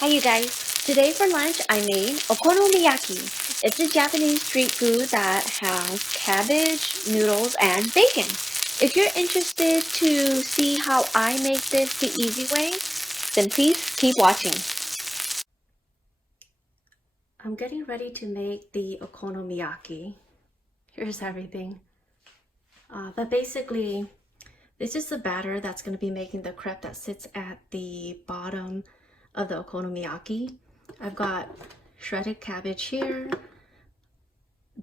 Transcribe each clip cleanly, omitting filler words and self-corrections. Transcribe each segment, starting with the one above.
Hi you guys! Today for lunch I made Okonomiyaki. It's a Japanese street food that has cabbage, noodles, and bacon. If you're interested to see how I make this the easy way, then please keep watching. I'm getting ready to make the Okonomiyaki. Here's everything. But basically, this is the batter that's going to be making the crepe that sits at the bottom of the Okonomiyaki. I've got shredded cabbage here,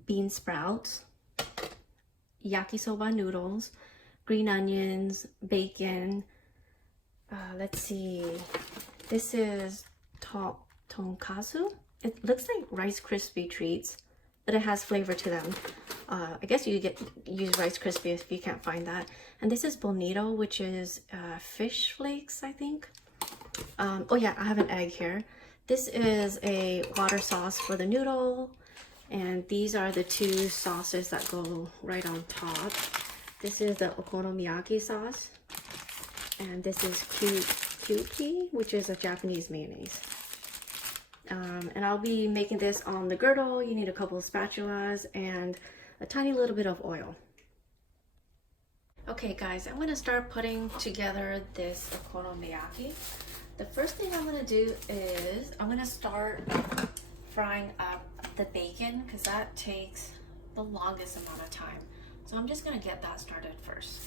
bean sprouts, Yakisoba noodles, green onions, bacon. Let's see, this is Tenkasu. It looks like Rice Krispie treats, but it has flavor to them. I guess you use Rice Krispie if you can't find that. And this is Bonito, which is fish flakes, I think. Oh yeah, I have an egg here. This is a water sauce for the noodle, and these are the two sauces that go right on top. This is the Okonomiyaki sauce, and this is Kewpie, which is a Japanese mayonnaise. And I'll be making this on the griddle. You need a couple of spatulas and a tiny little bit of oil. Okay guys, I'm gonna start putting together this Okonomiyaki. The first thing I'm gonna do is I'm gonna start frying up the bacon because that takes the longest amount of time. So I'm just gonna get that started first.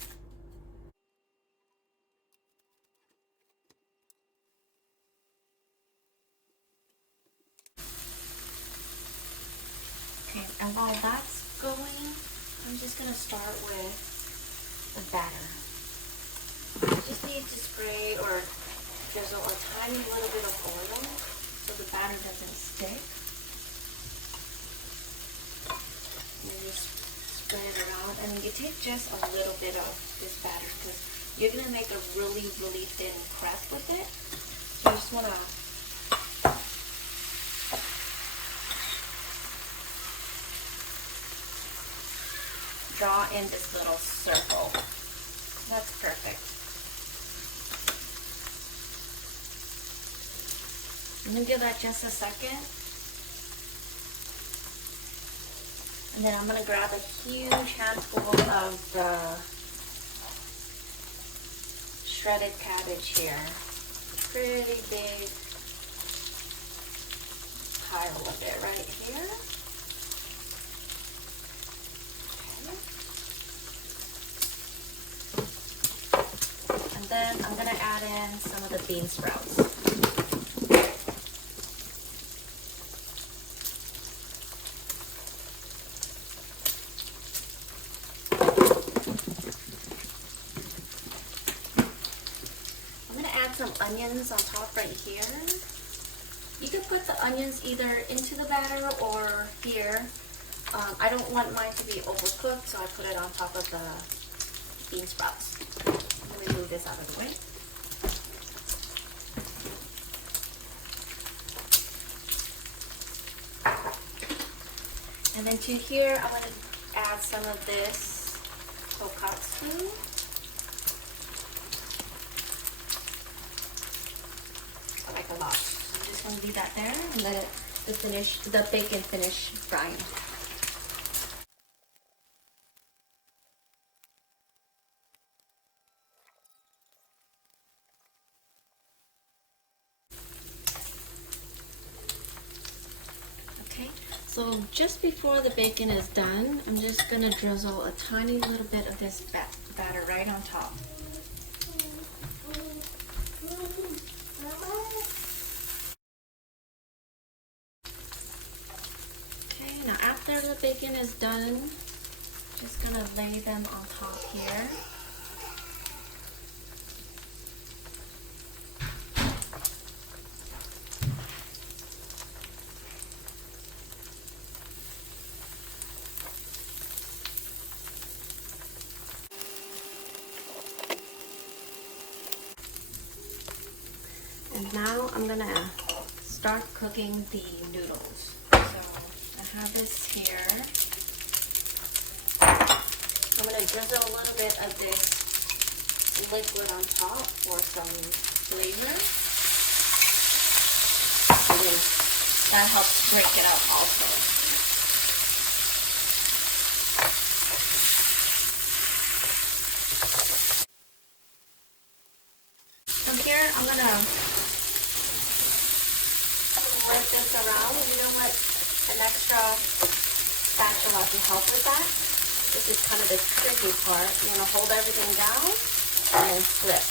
Okay, and while that's going, I'm just gonna start with the batter. You just need to spray or drizzle a tiny little bit of oil so the batter doesn't stick. And you just spread it around, and you take just a little bit of this batter because you're gonna make a really thin crepe with it. So you just wanna draw in this little circle. That's perfect. I'm gonna give that just a second. And then I'm gonna grab a huge handful of the shredded cabbage here. Pretty big pile of it right here. Okay. And then I'm gonna add in some of the bean sprouts. Some onions on top right here. You can put the onions either into the batter or here. I don't want mine to be overcooked, so I put it on top of the bean sprouts. Let me move this out of the way. And then to here, I'm going to add some of this Tenkasu. A lot. I'm just going to leave that there and let the bacon finish frying. Okay, so just before the bacon is done, I'm just going to drizzle a tiny little bit of this batter right on top. Now after the bacon is done, just gonna lay them on top here. And now I'm gonna start cooking the noodles. I have this here. I'm going to drizzle a little bit of this liquid on top for some flavor. and that helps break it up also. From here, I'm gonna whip this around. You don't want an extra spatula to help with that. This is kind of the tricky part. You want to hold everything down and then flip.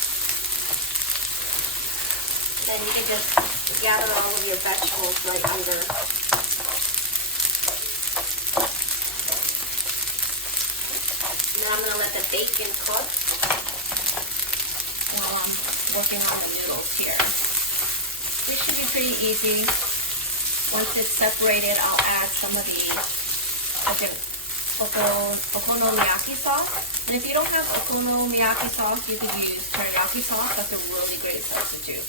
Then you can just gather all of your vegetables right under. And then I'm going to let the bacon cook while I'm working on the noodles here. This should be pretty easy. Once it's separated, I'll add some of the Okonomiyaki sauce. And if you don't have Okonomiyaki sauce, you could use teriyaki sauce. That's a really great substitute.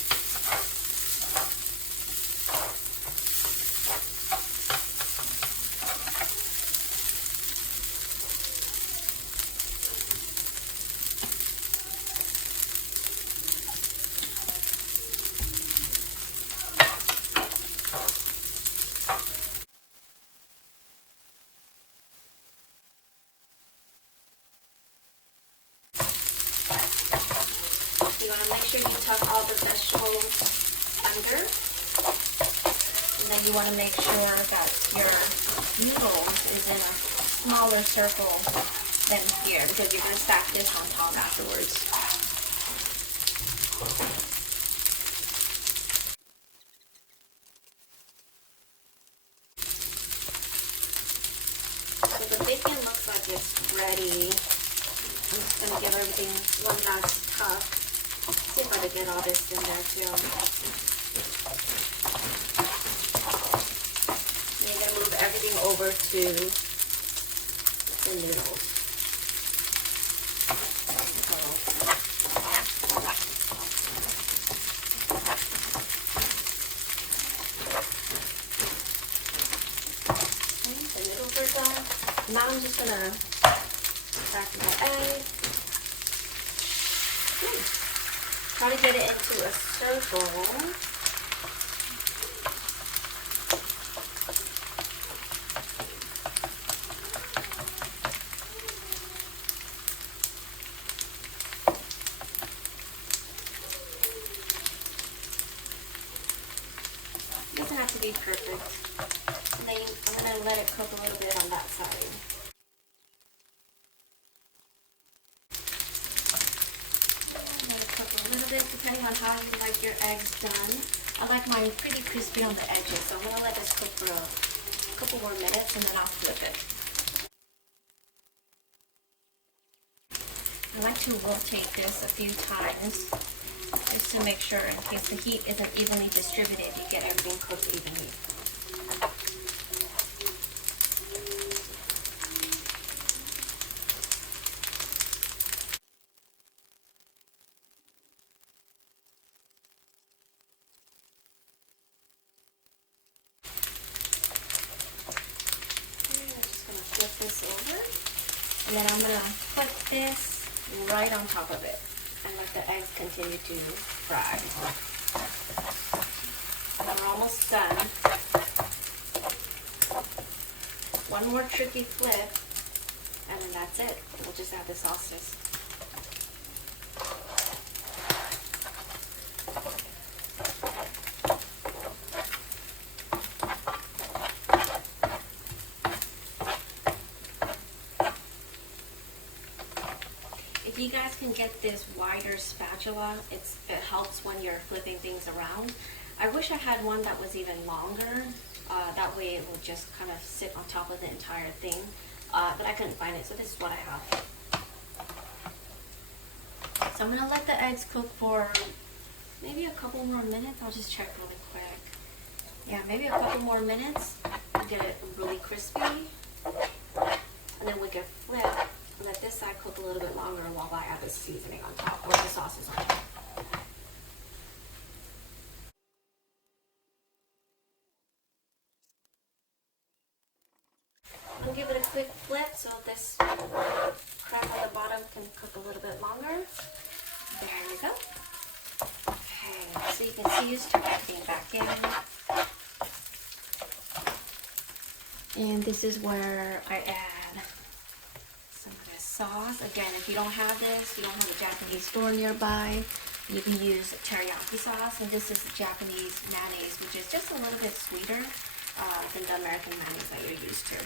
You want to make sure you tuck all the vegetables under, and then you want to make sure that your noodles is in a smaller circle than here, because you're going to stack this on top afterwards. So the bacon looks like it's ready. I'm just going to give everything one last tuck. See if I can get all this in there too. And you're going to move everything over to the noodles. Okay, the noodles are done. Now I'm just going to crack my egg. Try to get it into a circle. It doesn't have to be perfect. And then I'm going to let it cook a little bit on that side. Depending on how you like your eggs done. I like mine pretty crispy on the edges, so I'm going to let this cook for a couple more minutes and then I'll flip it. I like to rotate this a few times just to make sure in case the heat isn't evenly distributed, you get everything cooked evenly. Flip this over, and then I'm going to put this right on top of it and let the eggs continue to fry. And we're almost done. One more tricky flip, and then that's it. We'll just add the sauces. If you guys can get this wider spatula, it helps when you're flipping things around. I wish I had one that was even longer. That way it will just kind of sit on top of the entire thing. But I couldn't find it, so this is what I have. So I'm going to let the eggs cook for maybe a couple more minutes. I'll just check really quick. Yeah, maybe a couple more minutes. Get it really crispy. And then we can flip. Let this side cook a little bit longer while I add the seasoning on top, or the sauces on top. I'll give it a quick flip so this crepe at the bottom can cook a little bit longer. There we go. Okay, so you can see you start everything back in. And this is where I add some of this sauce. Again, if you don't have this, you don't have a Japanese store nearby, you can use teriyaki sauce. And this is Japanese mayonnaise, which is just a little bit sweeter than the American mayonnaise that you're used to.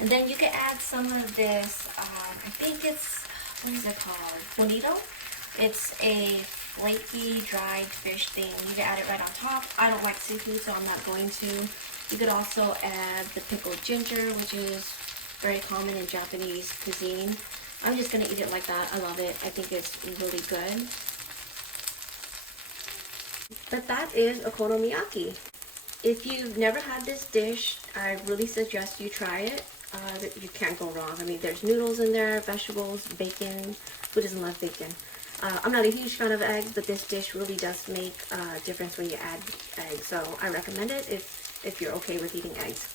And then you can add some of this, I think it's, what is it called? Bonito. It's a flaky dried fish thing. You can add it right on top. I don't like seafood, so I'm not going to. You could also add the pickled ginger, which is very common in Japanese cuisine. I'm just gonna eat it like that. I love it. I think it's really good. But that is okonomiyaki. If you've never had this dish, I really suggest you try it. You can't go wrong. I mean, there's noodles in there, vegetables, bacon. Who doesn't love bacon? I'm not a huge fan of eggs, but this dish really does make a difference when you add eggs. So I recommend it if you're okay with eating eggs.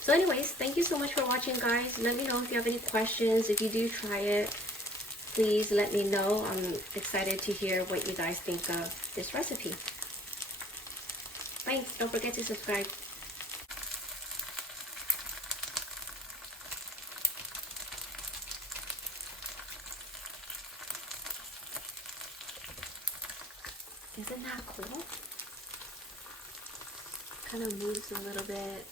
So anyways, thank you so much for watching, guys. Let me know if you have any questions. If you do try it, please let me know. I'm excited to hear what you guys think of this recipe. Thanks. Don't forget to subscribe. Isn't that cool? Kind of moves a little bit.